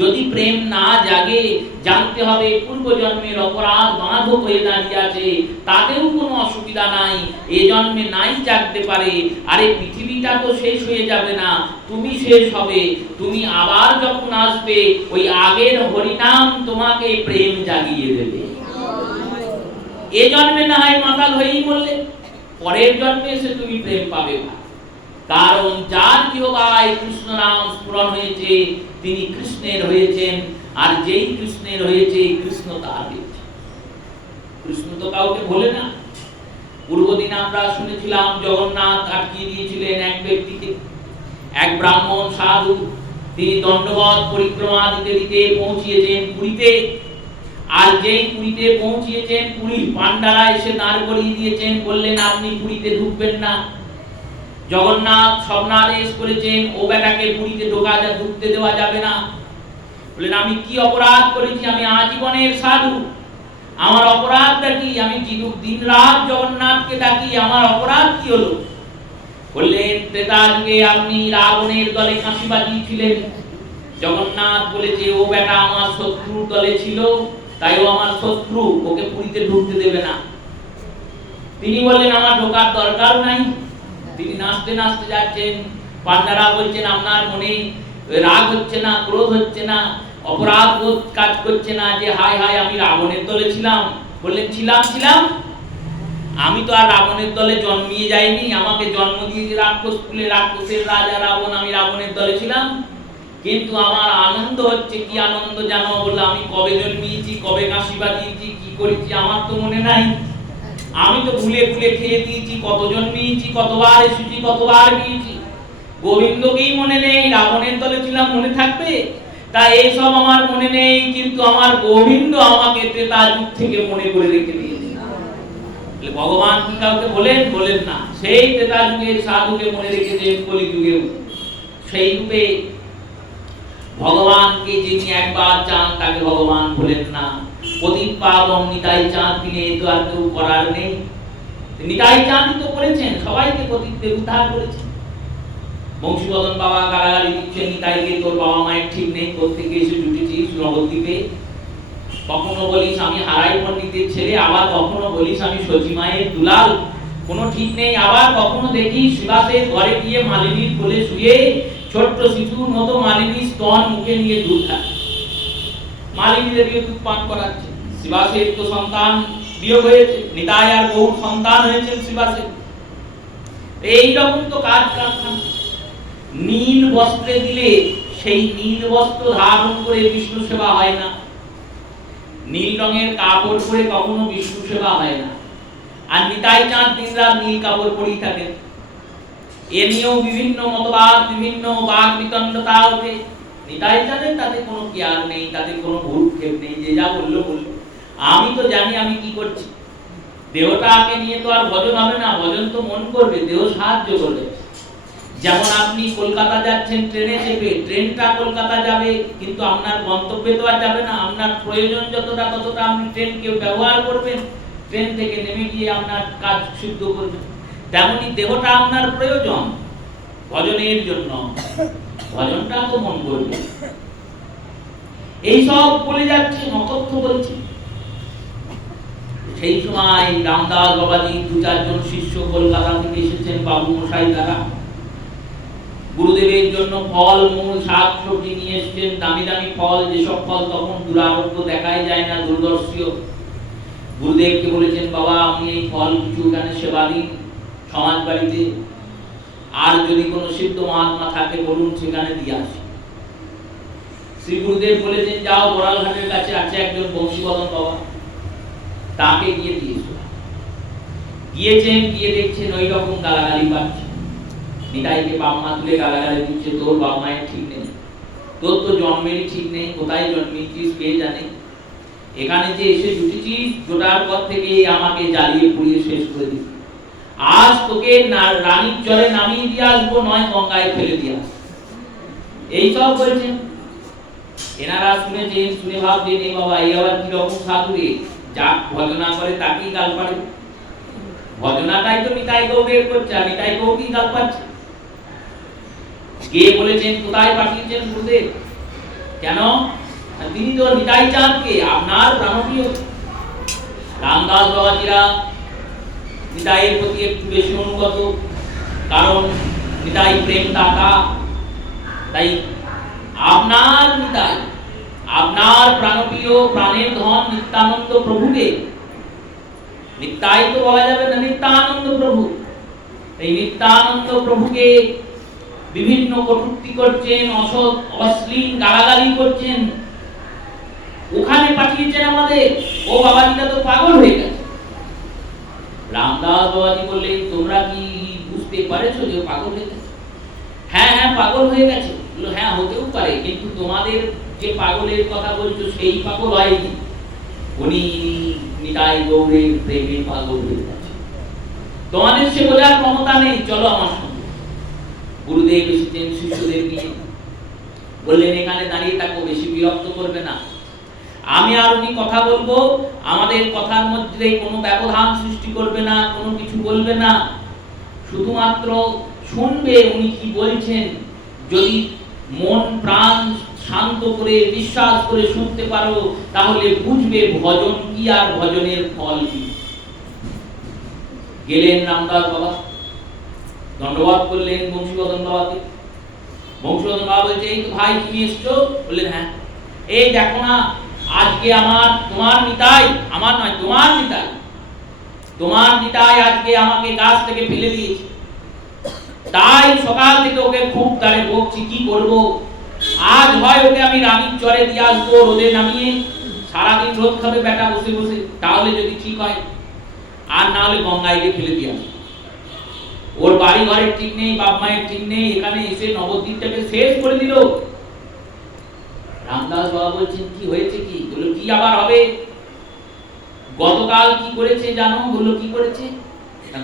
যদি প্রেম না জাগে, জানতে হবে পূর্বজন্মের অপরাধ বাঁধো হয়ে দাঁড়িয়ে আছে, তাতেও কোনো অসুবিধা নাই, এ জন্মে নাই জাগতে পারে। আরে পৃথিবীটা তো শেষ হয়ে যাবে না, তুমি শেষ হবে, তুমি আবার যখন আসবে ওই আগের হরিনাম তোমাকে প্রেম জাগিয়ে দেবে। এ জন্মে না হয় মাতাল হয়েই বললে, পরের জন্মে এসে তুমি প্রেম পাবে না। কারণ যার জিহ্বায় কৃষ্ণ নাম স্ফুরণ হয়েছে তিনি কৃষ্ণের হয়েছেন, আর যেই কৃষ্ণের হয়েছে কৃষ্ণ তার হয়েছে। কৃষ্ণ তো কাউকে বলে না। পূর্বদিন আমরা শুনেছিলাম জগন্নাথ আটকিয়ে দিয়েছিলেন এক ব্যক্তিকে, এক ব্রাহ্মণ সাধু, তিনি দণ্ডবত পরিক্রমা দিতে দিতে পৌঁছিয়েছেন পুরীতে। আর যেই পুরীতে পৌঁছিয়েছেন, পুরীর পান্ডারা এসে দাঁড় করিয়ে দিয়েছেন, বললেন আপনি পুরীতে ঢুকবেন না। জগন্নাথ স্বপ্নাদেশ করেছেন ও বেটাকে পুরীতে ঢুকতে দেওয়া যাবে না। বললেন আমি কি অপরাধ করেছি? আমি আজীবনের সাধু, আমার অপরাধটা কি? আমি দিন রাত জগন্নাথকে ডাকি, আমার অপরাধ কি হলো? বললেন ত্রেতা যুগে আপনি রাবণের দলে কাশি বাজিয়েছিলেন। জগন্নাথ বলেছে ও বেটা আমার শত্রুর দলে ছিল, তাই ও আমার শত্রু, ওকে পুরীতে ঢুকতে দেবে না। তিনি বললেন আমার ঢোকার দরকার নাই। তিনি নাচতে নাচতে যাচ্ছেন, পান্ডারা বলছেন আপনার মনে রাগ হচ্ছে না, ক্রোধ হচ্ছে না, অপরাধ বোধ কাজ করছে না যে হায় হায় আমি রাবণের দলে ছিলাম? বললেন ছিলাম, আমি তো আর রাবণের দলে জন্মিয়ে যাইনি, আমাকে জন্ম দিয়েছে রাক্ষস কুলে, রাক্ষসের রাজা রাবণ, আমি রাবণের দলে ছিলাম। কিন্তু আমার আনন্দ হচ্ছে, কি আনন্দ জানো? বললো আমি কবে জন্মিয়েছি, কবে কাশি বাজিয়েছি, কি করেছি আমার তো মনে নাই। আমি তো ভুলে ভুলে খেয়ে দিয়েছি, কত জন্মিয়েছি, কতবার এসেছি, কতবার গিয়েছি, গোবিন্দকেই মনে নেই। রাবণের দলে ছিলাম মনে থাকবে? তা এইসব আমার মনে নেই, কিন্তু আমার গোবিন্দ আমাকে ত্রেতা যুগ থেকে মনে করে রেখে দিয়েছে। ভগবান কি কাউকে বলেন না, সেই ত্রেতা যুগের সাধুকে মনে রেখেছে কলিযুগেও। সেই রূপে ভগবানকে যিনি একবার চান তাকে ভগবান বলেন না। পতিত পাবন নিতাই চাঁদ দিনে তো আর কেউ করার নেই। নিতাই চাঁদ তো করেছেন, সবাইকে পতিতদের উদ্ধার করেছেন। বংশীবদন বাবা গালাগালি দিচ্ছেন নিতাইকে, তোর বাবা মায়ের ঠিক নেই, কোত্থেকে এসে জুটেছিস নবদ্বীপে। কখনো বলিস আমি হারাই পণ্ডিতের ছেলে, আবার কখনো বলিস আমি সচি মায়ের দুলাল, কোনো ঠিক নেই। আবার কখনো দেখিস সুভাষের ঘরে গিয়ে মালিনীর কোলে শুয়ে ছোট্ট শিশুর মতো মালিনীর স্তন মুখে নিয়ে দুধ খায়, মালিনীদেরকে দুধ পান করাচ্ছে। শিবাসের তো সন্তান বিয়োগ হয়েছে, নিতাই আর গৌর সন্তান হয়েছেন শিবাসের। এইরকম তো কাজ কারখানা। নীল বস্ত্রে দিলে সেই নীল বস্ত্র ধারণ করে বিষ্ণু সেবা হয় না, নীল রঙের কাপড় পরে কখনো বিষ্ণু সেবা হয় না। আর নিতাই চাঁদ দিনরাত নীল কাপড় পরেই থাকেন। এ নিয়েও বিভিন্ন মতবাদ, বিভিন্ন বাক বিতণ্ডতা ওঠে। নিতাই চাঁদের তাতে কোনো জ্ঞান নেই, তাতে কোনো ভূক্ষেপ নেই, যে যা বললো বললো। আমি তো জানি আমি কি করছি। দেহটাকে নিয়ে তো আর ভজন হবে না, ভজন তো মন করবে, দেহ সাহায্য করবে। যেমন আপনি কলকাতা যাচ্ছেন ট্রেনে চেপে, ট্রেনটা কলকাতা যাবে, কিন্তু আপনার গন্তব্যে তো আর যাবে না। আপনার প্রয়োজন যতটা ততটা আপনি ট্রেনকে ব্যবহার করবেন, ট্রেন থেকে নেমে গিয়ে আপনার কাজ সিদ্ধ করবেন। তেমনি দেহটা আপনার প্রয়োজন ভজনের জন্য, ভজনটা তো মন করবে। এই সব বলে যাচ্ছে, নকথ্য বলছে। সেই সময় রামদাস বাবাজি 2-4 জন শিষ্য কলকাতা থেকে এসেছেন, বাবু মশাই তারা। গুরুদেবের জন্য ফল মূল শাক সবজি নিয়ে এসেছেন, দামি দামি ফল, যেসব ফল তখন দুরারোগ্য দেখাই যায় না, দুর্দর্শীয়। গুরুদেবকে বলেছেন, বাবা আমি এই ফল কিছু এখানে সেবা দিন সমাজ বাড়িতে, আর যদি কোনো সিদ্ধ মহাত্মা থাকে বলুন সেখানে দিয়ে আসি। শ্রী গুরুদেব বলেছেন, যাও বড়ালঘাটের কাছে আছে একজন বংশীবদন বাবা, তাকে গিয়ে দিয়েছো। গিয়েছেন, গিয়ে দেখছেন ওই রকম গালাগালি পাচ্ছে। নিতাইকে বাম্মা তুলে গালাগালি দিচ্ছে, তোর বাম্মায়ের ঠিক নেই, তোর তো জন্মেরই ঠিক নেই, কোথায় জন্মেছিস কে জানে, এখানে যে এসে জুটেছিস, জোটার পর থেকে আমাকে জ্বালিয়ে পুড়িয়ে শেষ করে দিস, আজ তোকে রানীর জলে নামিয়ে দিয়ে আসবো, নয় গঙ্গায় ফেলে দিয়ে আসবো। এইসব বলছেন। এনারা শুনেছেন, শুনে ভাবছেন, এই বাবা এই আবার কিরকম সাধু রে, যা ভজনা করে তাকেই গাল পাড়ে। ভজনাটাই তো নিতাই গৌড়ের করছে, আর নিতাই গৌড়কেই গাল পাচ্ছে। কে বলেছেন, কোথায় পাঠিয়েছেন গুরুদেব? কেন? তিনি তো নিতাই চাঁদকে, আপনার প্রাণপ্রিয়। রামদাস বাবাজিরা নিতাইয়ের প্রতি একটু বেশি অনুগত, কারণ নিতাই প্রেম দাতা। তাই আপনার নিতাই, আপনার প্রাণপ্রিয় প্রাণের ধন নিত্যানন্দ প্রভুকে, নিতাই তো বলা যাবে না, নিত্যানন্দ প্রভু, এই নিত্যানন্দ প্রভুকে বিভিন্ন কটূক্তি করছেন, অসৎ অশ্লীল গালাগালি করছেন, ওখানে পাঠিয়েছেন আমাদের। ও বাবাজিটা তো পাগল হয়ে গেছে। রামদাস বাবাজি বললেন, তোমরা কি বুঝতে পারেছো যে পাগল হয়ে গেছে? হ্যাঁ হ্যাঁ পাগল হয়ে গেছে। বললো, হ্যাঁ হতেও পারে, কিন্তু তোমাদের যে পাগলের কথা বলছো সেই পাগল হয়নি, উনি নিতাই গৌড়ের প্রেমে পাগল হয়ে গেছে। তোমাদের সে বোঝার ক্ষমতা নেই, চলো আমার সঙ্গে। গুরুদেব এসেছেন শিষ্যদের নিয়ে, বললেন এখানে দাঁড়িয়ে থাকো, বেশি বিরক্ত করবে না, আমি আর উনি কথা বলবো, আমাদের কথার মধ্যে কোনো ব্যবধান সৃষ্টি করবে না, কোনো কিছু বলবে না, শুধুমাত্র শুনবে উনি কি বলছেন। যদি মন প্রাণ শান্ত করে বিশ্বাস করে শুনতে পারো, তাহলে বুঝবে ভজন কি আর ভজনের ফল কি। গেলেন রামদাস বাবা, দণ্ডবাদ করলেন বংশীবদন বাবাকে। বংশীবদন বাবা বলছে, এই তো ভাই তুমি এসছো? বললেন, হ্যাঁ। এই দেখো না, আজকে তোমার নিতাই, আমার নয়, তোমার নিতাই, তোমার নিতাই আজকে আমাকে গাছ থেকে ফেলে দিয়েছে। তাই সকাল থেকে ওকে খুব তারে বকছি, কি করব। আজ হয় ওকে আমি রানীর চরে দিয়ে আসবো, রোদে নামিয়ে, সারাদিন রোদ খাবে বেটা বসে বসে, তাহলে যদি ঠিক হয়, আর না হলে গঙ্গায় গিয়ে ফেলে দিয়ে আসবো। ওর বাড়ি ঘরের ঠিক নেই, বাপ মায়ের ঠিক নেই, এখানে এসে নবদ্বীপটাকে শেষ করে দিল। রামদাস বাবা বলছেন, কি হয়েছে কি? বললো, কি আবার হবে? গতকাল কি করেছে জানো? বললো, কি করেছে?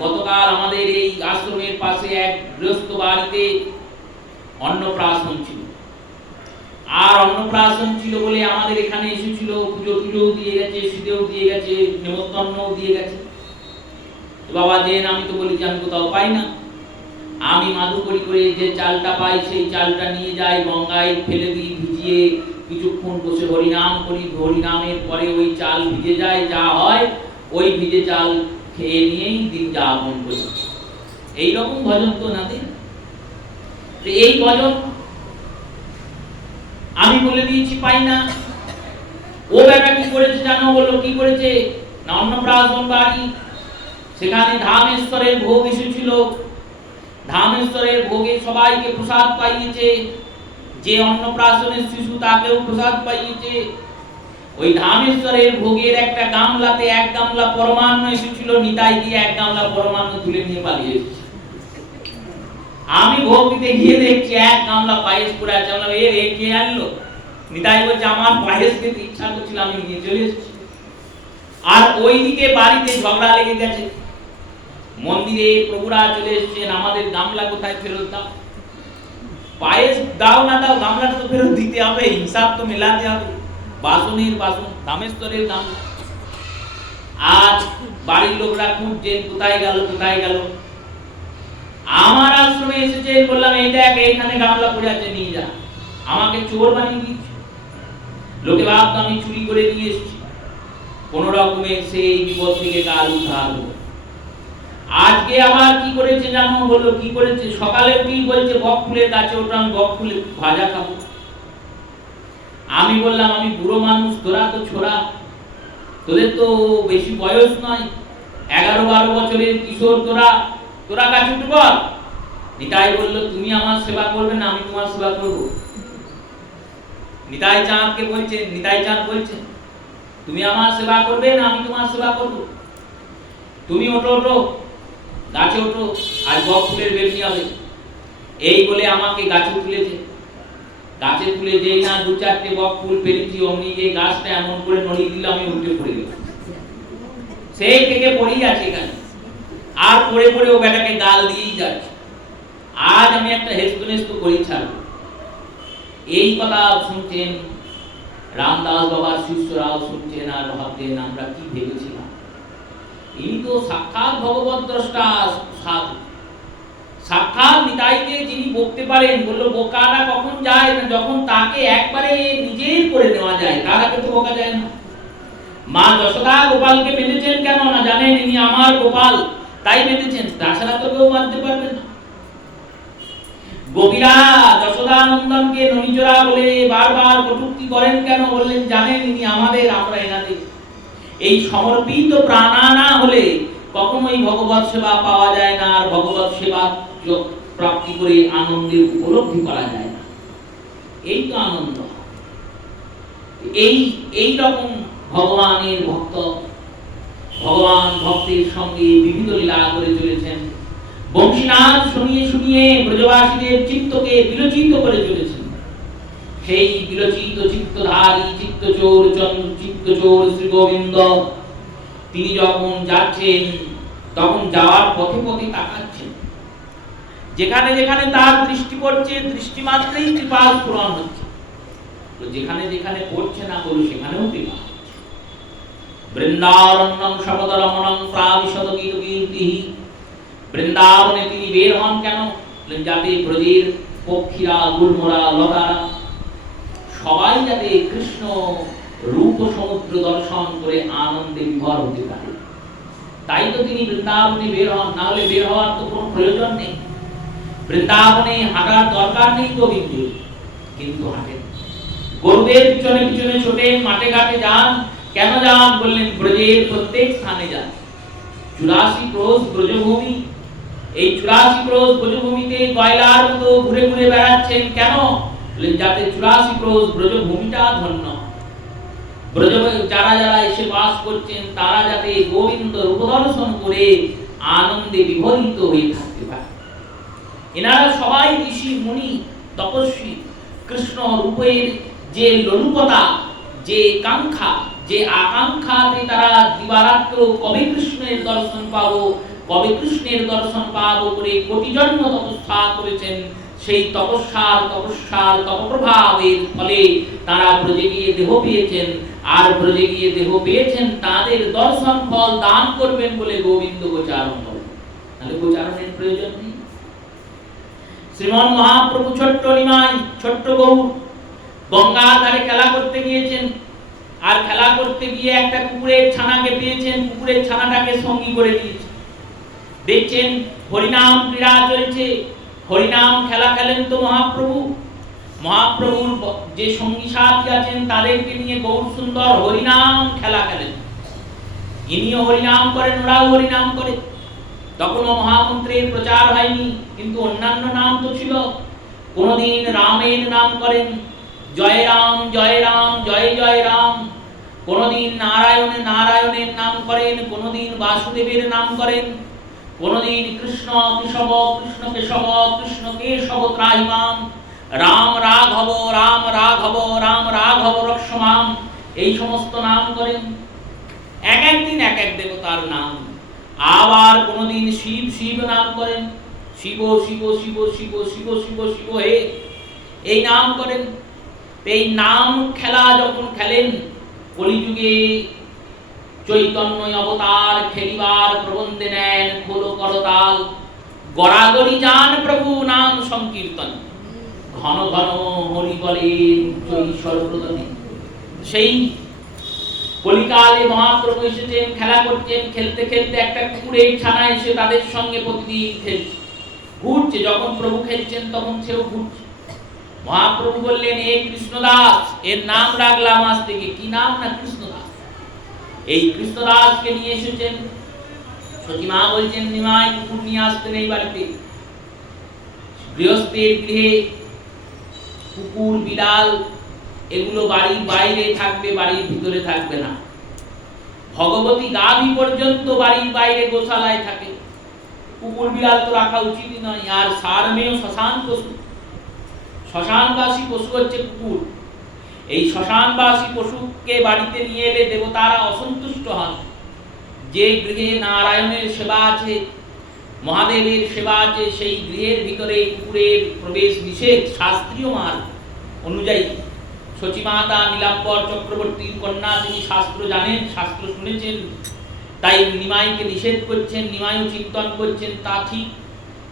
গতকাল আমাদের এই আশ্রমের পাশে এক গৃহস্থ বাড়িতে অন্নপ্রাশন ছিল, আর অন্নপ্রাশন ছিল বলে আমাদের এখানে এসেছিল, পুজো টুজো দিয়ে গেছে, শীতেও দিয়ে গেছে, নেমন্তন্নও দিয়ে গেছে। বাবা যেন, আমি তো বলি যে আমি কোথাও পাই না, আমি মাধুকরি করে যে চালটা পাই সেই চালটা নিয়ে যাই, গঙ্গায় ফেলে দিই, ভিজিয়ে কিছুক্ষণ বসে হরিনাম করি, হরিনামের পরে ওই চাল ভিজে যায়, যা হয় ওই ভিজে চাল খেয়ে নিয়েই দিন যাপন করি। এইরকম ভজন তো না দিন, এই ভজন আমি বলে দিয়েছি পাই না। ও বেটা কি করেছে জানো? বললো, কি করেছে না, অন্নপ্রাশন বাড়ি, সেখানে ধামেশ্বরের ভোগ এসেছিল, ধামেশ্বরের ভোগে সবাইকে প্রসাদ পাইয়েছে, যে অন্নপ্রাশনের শিশু তাকেও প্রসাদ পাইয়েছে। ওই ধামেশ্বরের ভোগের একটা গামলাতে এক গামলা পরমান্ন এসেছিল, নিতাই দিয়ে এক গামলা পরমান্ন তুলে নিয়ে পালিয়ে এসেছে। আমি ভোগ দিতে গিয়ে দেখছি এক গামলা পায়েস পড়ে আছে। এ কে আনলো? নিতাই বলছে, আমার পায়েস খেতে ইচ্ছা করছিল, আমি নিয়ে চলে এসেছি। আর ওইদিকে বাড়িতে ঝগড়া লেগে গেছে, মন্দিরে প্রভুরা চলে এসেছেন, আমাদের গামলা কোথায়, ফেরত দাও। পায়েস দাও না দাও, গামলাটা তো ফেরত দিতে হবে, হিসাব তো মেলাতে হবে। বাসনের বাসন, ধামেশ্বরের গামলা। আজ বাড়ির লোকরা খুঁজছেন, কোথায় গেল কোথায় গেল। আমার আশ্রমে এসেছে, বললাম এই দেখ এইখানে গামলা পড়ে আছে, নিয়ে যা। আমাকে চোর বানিয়ে দিচ্ছে। লোকে ভাবতো আমি চুরি করে নিয়ে এসেছি, কোন রকমে সেই বিপদ থেকে কাল উদ্ধার হলো। আজকে আবার কি করেছে জানো? বললো কি করেছে, সকালে কি বলছে বক ফুলের গাছে ওঠো, আমি বক ফুলে ভাজা খাবো। আমি বললাম আমি বুড়ো মানুষ, তোরা তো ছোড়া, তোদের তো বেশি বয়স নয়, 11-12 বছরের কিশোর, তোরা তোরা গাছে উঠে বল। নিতাই বলল তুমি আমার সেবা করবে না, আমি তোমার সেবা করব। নিতাই চাঁদকে বলছেন, নিতাই চাঁদ বলছেন তুমি আমার সেবা করবে না, আমি তোমার সেবা করব। তুমি ওঠো ওঠো গাছে ওঠো, আর বক ফুলের বেলনি হবে। এই বলে আমাকে গাছে তুলেছে। গাছে তুলে যেই না 2-4টে বক ফুল পেরেছি, অমনি এই গাছটা এমন করে নড়িয়ে দিল, আমি উঠে পড়ে গেলাম। সেই থেকে পড়েই আছে এখানে, আর পড়ে পড়ে ও বেটাকে গাল দিয়েই যাচ্ছে। আজ আমি একটা হেস্তনেস্ত করি ছাড়ব। এই কথা শুনছেন রামদাস বাবার শিষ্যরাও শুনছেন, আর ভাবছেন আমরা কি ভেবেছিলাম। ইনি তো সাক্ষাৎ ভগবত দ্রষ্টা সাধু, সাক্ষাৎ নিতাইকে যিনি বকতে পারেন। বললো বোকাটা কখন যায় না, যখন তাকে একবারে নিজেই করে নেওয়া যায়, তার আগে তো বোকা যায় না। মা যশোদা গোপালকে বেঁধেছেন কেন না জানেন, ইনি আমার গোপাল তাই বেঁধেছেন, তাছাড়া তো কেউ মানতে পারবে না। গোপীরা যশোদানন্দনকে ননিচোরা বলে বারবার কটূক্তি করেন কেন, বললেন জানেন ইনি আমাদের, আমরা এনাদের। এই সমর্পিত প্রাণা না হলে কখনোই ভগবত সেবা পাওয়া যায় না, আর ভগবত সেবা প্রাপ্তি করে আনন্দের উপলব্ধি করা যায় না। এই তো আনন্দ। এই রকম ভগবানের ভক্ত, ভগবান ভক্তের সঙ্গে বিবিধ লীলা করে চলেছেন। বংশীনাথ শুনিয়ে শুনিয়ে ব্রজবাসীদের চিত্তকে বিলোচিত করে চলেছেন। সেই বিলোচিত চিত্তধারী চিত্তচোর শ্রী গোবিন্দ, তিনি যখন যাচ্ছেন তখন যাওয়ার পথে পথে তাকাচ্ছেন। যেখানে যেখানে তার দৃষ্টি পড়ছে, দৃষ্টি মাত্রেই কৃপা পূরণ হচ্ছে। তো যেখানে যেখানে পড়ছে না বলে সেখানেও কৃপা হচ্ছে। বৃন্দারণ্যং শবদরমণং প্রাবিশদ কীর্তিঃ। বৃন্দাবনে তিনি বের হন কেন? যাতে ব্রজের পক্ষীরা, গুল্মরা, লতারা সবাই যাতে কৃষ্ণ রূপ সমুদ্র দর্শন করে আনন্দে বিভোর হতে পারে, তাই তো তিনি বৃন্দাবনে বের হন। না হলে বের হওয়ার তো কোনো প্রয়োজন নেই। বৃন্দাবনে হাঁটার দরকার নেই গোবিন্দের, কিন্তু হাঁটেন। গরুদের পিছনে পিছনে ছোটেন, মাঠে ঘাটে যান। কেন যান? বললেন ব্রজের প্রত্যেক স্থানে যান। 84 ক্রোশ ব্রজভূমি, এই 84 ক্রোশ ব্রজভূমিতে কয়লার মতো ঘুরে ঘুরে বেড়াচ্ছেন কেন? বললেন যাতে 84 ক্রোশ ব্রজভূমিটা ধন্য। ব্রজ যারা যারা এসে বাস করছেন তারা যাতে গোবিন্দ রূপ দর্শন করে আনন্দে বিভোরিত হয়ে থাকতে পারে। এনারা সবাই ঋষি, মুনি, তপস্বী। কৃষ্ণ রূপের যে লোলুপতা, যে কাঙ্ক্ষা, যে আকাঙ্ক্ষাতে তারা দিবারাত্র কবে কৃষ্ণের দর্শন পাবো, কবে কৃষ্ণের দর্শন পাবো করে কোটি জন্ম তপস্যা করেছেন। সেই তপস্যার তপপ্রভাবের ফলে তারা ব্রজে গিয়ে দেহ পেয়েছেন। আর ব্রজে গিয়ে দেহ পেয়েছেন, তাদের দর্শন ফল দান করবেন বলে গোবিন্দ গোচারণ করবেন। তাহলে গোচারণের প্রয়োজন নেই। শ্রীমন মহাপ্রভু ছোট্ট নিমাই, ছোট্ট গৌর গঙ্গার ধারে খেলা করতে গিয়েছেন। আর খেলা করতে গিয়ে একটা কুকুরের ছানাকে পেয়েছেন, কুকুরের ছানাটাকে সঙ্গী করে দিয়েছেন। দেখছেন হরিনাম ক্রীড়া চলছে, হরিনাম খেলা খেলেন তো মহাপ্রভু। মহাপ্রভুর যে সঙ্গী সাথী আছেন তাদেরকে নিয়ে গৌর সুন্দর হরিনাম খেলা খেলেন। ইনিও হরিনাম করেন, ওরাও হরিনাম করে। তখনও মহামন্ত্রের প্রচার হয়নি, কিন্তু অন্যান্য নাম তো ছিল। কোনদিন রামের নাম করেন, জয় রাম জয় রাম জয় জয় রাম। কোনদিন নারায়ণের নাম করেন, কোনদিন বাসুদেবের নাম করেন, কোনদিন কৃষ্ণ কেশব কৃষ্ণ কেশব কৃষ্ণ কেশব ত্রাহিমাম, রাম রাঘব রাম রাঘব রাম রাঘব রক্ষমাম, এই সমস্ত নাম করেন। এক একদিন এক এক দেবতার নাম। আবার কোনদিন শিব শিব নাম করেন, শিব শিব শিব শিব শিব শিব শিব হে, এই নাম করেন। এই নাম খেলা যখন খেলেন, কলিযুগে চৈতন্য অবতার খেলিবার প্রবন্ধে নেন খোলো করতাল, গড়াগড়ি যান প্রভু নাম সংকীর্তন, ঘন ঘন হরি বলেন জয় সর্বপ্রদানে। সেই কলিকালে মহাপ্রভু এসেছেন, খেলা করছেন, খেলতে খেলতে একটা কুকুরের ছানা এসে তাদের সঙ্গে প্রতিদিন খেলছে, ঘুরছে। যখন প্রভু খেলছেন তখন সেও ঘুরছে। মহাপ্রভু বললেন, এ কৃষ্ণদাস, এর নাম রাখলাম আজ থেকে। কি নাম? না কৃষ্ণদাস। এই কৃষ্ণদাসকে নিয়ে এসেছেন। সতীমা বলছেন, নিমাই কুকুর নিয়ে আসতেন এই বাড়িতে। গৃহস্থের গৃহে কুকুর বিড়াল এগুলো বাড়ির বাইরে থাকবে, বাড়ির ভিতরে থাকবে না। ভগবতী গাভী পর্যন্ত বাড়ির বাইরে গোশালায় থাকে। কুকুর বিড়াল তো রাখা উচিত নয়। আর সারমেয় শ্মশান পশু, শ্মশানবাসী পশু হচ্ছে কুকুর। এই শ্মশানবাসী পশুকে বাড়িতে নিয়ে এলে দেবতারা অসন্তুষ্ট হন। যে গৃহে নারায়ণের সেবা আছে, মহাদেবের সেবা আছে, সেই গৃহের ভিতরে কুকুরের প্রবেশ নিষেধ শাস্ত্রীয় মার্গ অনুযায়ী। সচিমাতা নীলাম্বর চক্রবর্তীর কন্যা, তিনি শাস্ত্র জানেন, শাস্ত্র শুনেছেন, তাই নিমাইকে নিষেধ করছেন। নিমাইও চিন্তন করছেন, তা ঠিক,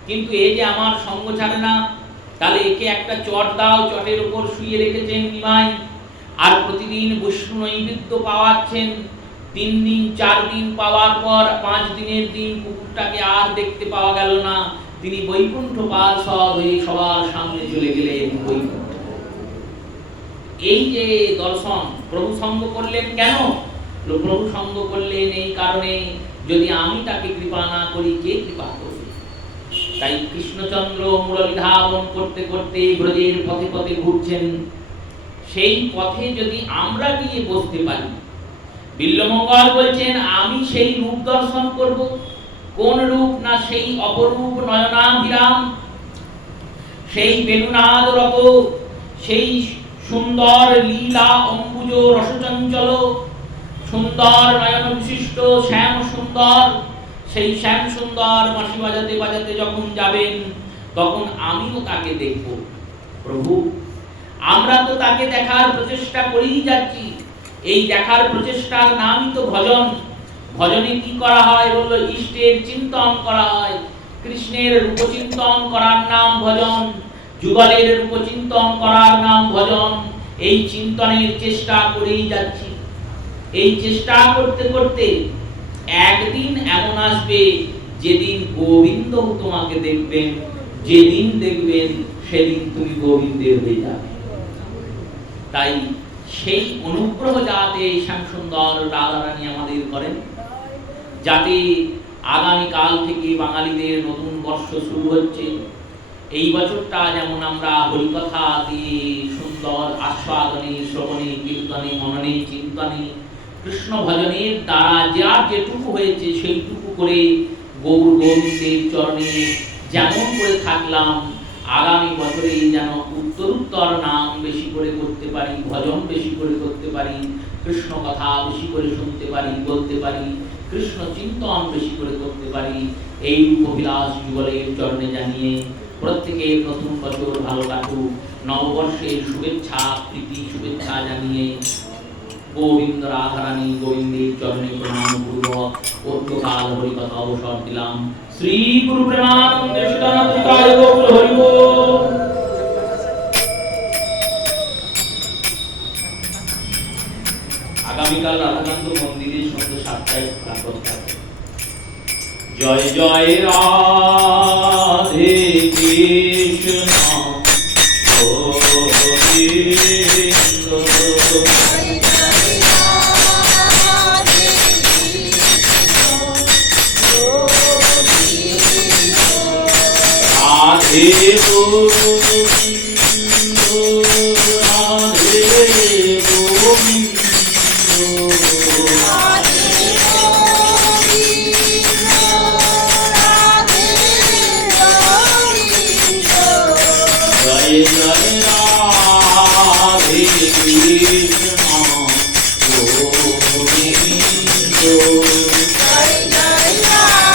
কিন্তু এই যে আমার সঙ্গ ছাড়ে না, তাহলে একে একটা চট দাও। চটের উপর শুয়ে রেখেছেন নিমাই, আর প্রতিদিন বৈষ্ণব নৈবেদ্য পাওয়াচ্ছেন। 3 দিন 4 দিন পাওয়ার পর 5 দিনের দিন কুকুরটাকে আর দেখতে পাওয়া গেল না। তিনি বৈকুণ্ঠ পার্ষদ হয়ে সবার সামনে চলে গেলেন বৈকুণ্ঠ। এই যে দর্শন, প্রভু সঙ্গ করলেন কেন? প্রভু সঙ্গ করলেন এই কারণে, যদি আমি তাকে কৃপা না করি, কে কৃপা করবে? তাই কৃষ্ণচন্দ্র মুরলী ধাবন করতে করতে ব্রজের পথে পথে ঘুরছেন। সেই পথে যদি আমরা গিয়ে বসতে পারি, বিল্বমঙ্গল বলছেন, আমি সেই রূপ দর্শন করব। কোন রূপ? না সেই অপরূপ নয়নাভিরাম, সেই বেণুনাদরত, সেই সুন্দর লীলা অম্বুজ রসচঞ্চল, সুন্দর নয়ন বিশিষ্ট শ্যাম সুন্দর। সেই শ্যাম সুন্দর বাঁশি বাজাতে বাজাতে যখন যাবেন, তখন আমিও তাকে দেখব। প্রভু, আমরা তো তাকে দেখার প্রচেষ্টা করেই যাচ্ছি। এই দেখার প্রচেষ্টার নামই তো ভজন। ভজনে কি করা হয়? বললো, ইষ্টের চিন্তন করা হয়। কৃষ্ণের রূপচিন্তন করার নাম ভজন, যুগলের রূপচিন্তন করার নাম ভজন। এই চিন্তনের চেষ্টা করেই যাচ্ছি। এই চেষ্টা করতে করতে একদিন এমন আসবে, যেদিন গোবিন্দ তোমাকে দেখবেন। যেদিন দেখবেন, সেদিন তুমি গোবিন্দের হয়ে যাবে। তাই সেই অনুগ্রহ যাতে শ্যামসুন্দর রাধারানী আমাদের করেন, যাতে আগামীকাল থেকে বাঙালিদের নতুন বর্ষ শুরু হচ্ছে। এই বছরটা যেমন আমরা হরিকথা দিয়ে সুন্দর আস্বাদনে, শ্রবণে, কীর্তনে, মননে, চিন্তনে, কৃষ্ণ ভজনের দ্বারা যার যেটুকু হয়েছে সেইটুকু করে গৌর গোবিন্দের চরণে যেমন করে থাকলাম, আগামী বছরে যেন উত্তরোত্তর নাম বেশি করে করতে পারি, ভজন বেশি করে করতে পারি, কৃষ্ণ কথা বেশি করে শুনতে পারি, বলতে পারি, কৃষ্ণ চিন্তন বেশি করে করতে পারি। এই অভিলাষ যুগলের চরণে জানিয়ে প্রত্যেকের নতুন বছর ভালো কাটুক। নববর্ষের শুভেচ্ছা, প্রীতি শুভেচ্ছা জানিয়ে গোবিন্দ রাধারানী গোবিন্দের চরণে প্রণাম পূর্বক অত্যকাল হরিকথা অবসর দিলাম। শ্রী গুরু প্রেমানন্দে সীতানাথ গৌর হরি বল। আগামীকাল রাধাকান্ত মন্দিরে সন্ধ্যা 7টায় প্রার্থনা হবে। জয় জয় রাধে কৃষ্ণ গোবিন্দ, রাধে গোবিন্দ, রাধে গোবিন্দ, জয় জয় রাধে কৃষ্ণ গোবিন্দ,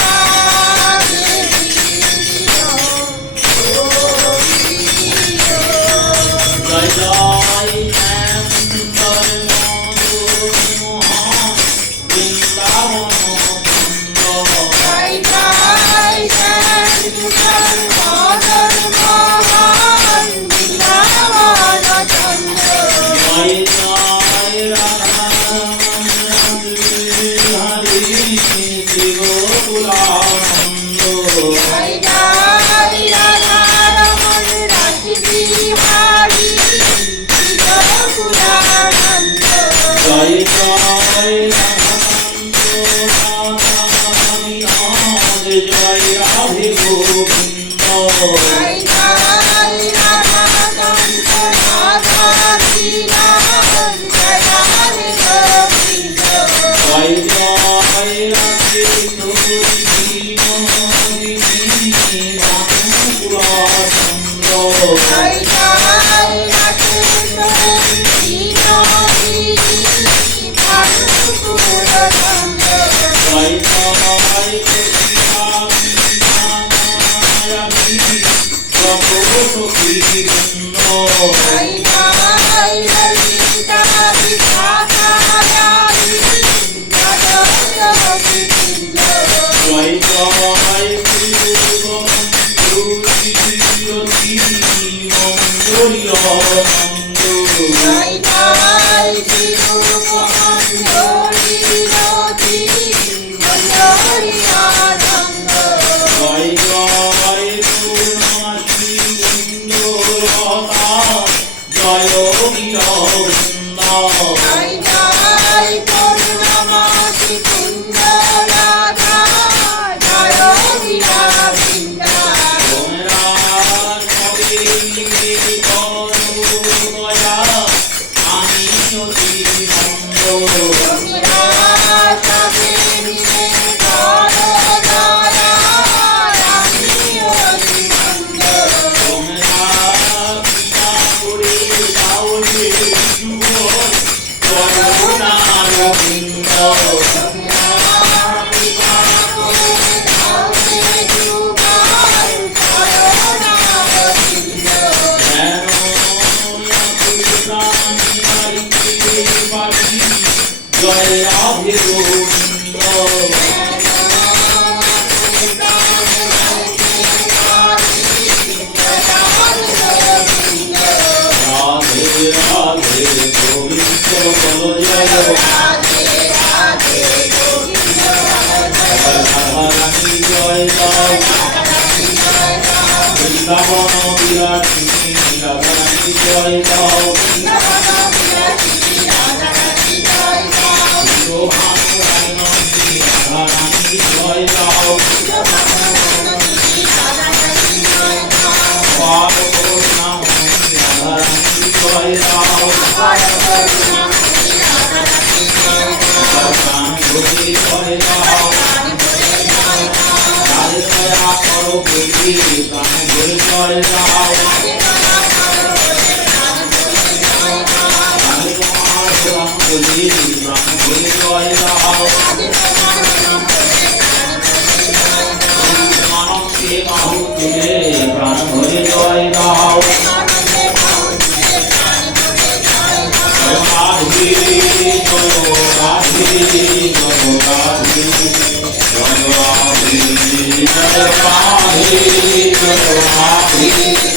জয় জয় শ্যাম সুন্দর মধুর মোহন বৃন্দাবন চন্দ্র, জয় জয় Radhe